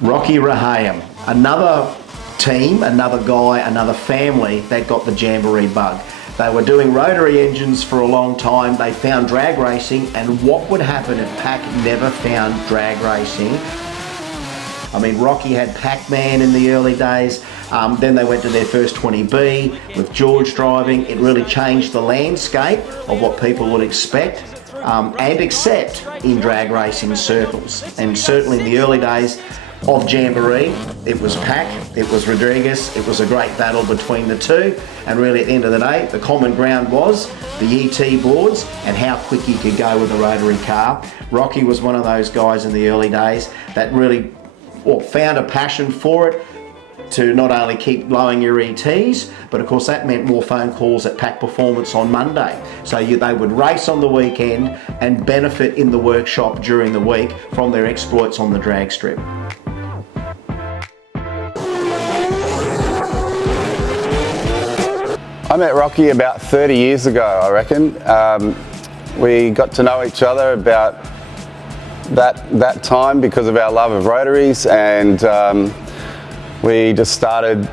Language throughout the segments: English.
Rocky Rehayem, another team, another guy, another family that got the Jamboree bug. They were doing rotary engines for a long time. They found drag racing, and what would happen if PAC never found drag racing? I mean, Rocky had Pac-Man in the early days. Then they went to their first 20B with George driving. It really changed the landscape of what people would expect and accept in drag racing circles. And certainly in the early days of Jamboree, it was PAC, it was Rodriguez, it was a great battle between the two, and really at the end of the day, the common ground was the ET boards and how quick you could go with a rotary car. Rocky was one of those guys in the early days that really found a passion for it, to not only keep blowing your ETs, but of course that meant more phone calls at PAC Performance on Monday. So they would race on the weekend and benefit in the workshop during the week from their exploits on the drag strip. I met Rocky about 30 years ago, I reckon. We got to know each other about that time because of our love of rotaries, and we just started,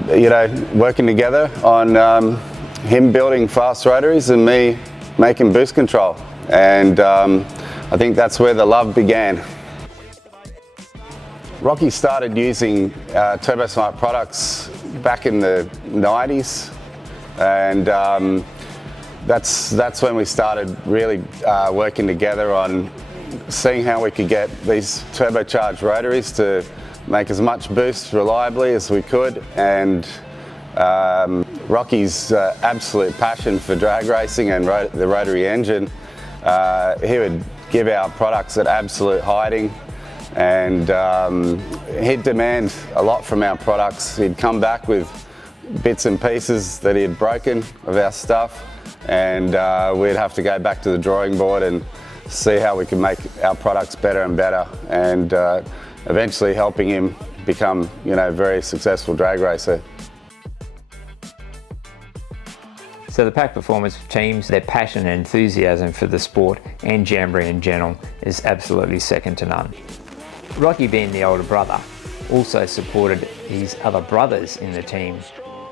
working together on him building fast rotaries and me making boost control. And I think that's where the love began. Rocky started using TurboSmart products back in the 90s. And that's when we started really working together on seeing how we could get these turbocharged rotaries to make as much boost reliably as we could. And Rocky's absolute passion for drag racing and the rotary engine, he would give our products at absolute hiding, and he'd demand a lot from our products. He'd come back with bits and pieces that he had broken of our stuff, and we'd have to go back to the drawing board and see how we could make our products better and better, and eventually helping him become, a very successful drag racer. So the PAC Performance teams, their passion and enthusiasm for the sport and Jamboree in general is absolutely second to none. Rocky, being the older brother, also supported his other brothers in the team,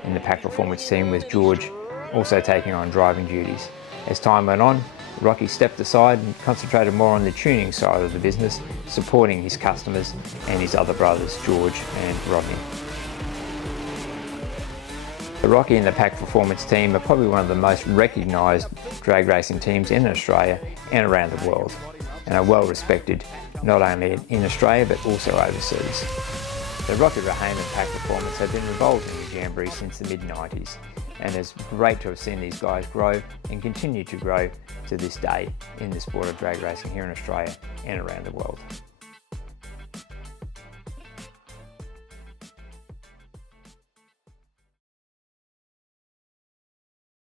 in the PAC Performance team, with George also taking on driving duties. As time went on, Rocky stepped aside and concentrated more on the tuning side of the business, supporting his customers and his other brothers, George and Rodney. The Rocky and the PAC Performance team are probably one of the most recognised drag racing teams in Australia and around the world, and are well respected not only in Australia but also overseas. The Rocky, Rehayem and PAC Performance have been involved in the Jamboree since the mid-90s, and it's great to have seen these guys grow and continue to grow to this day in the sport of drag racing here in Australia and around the world.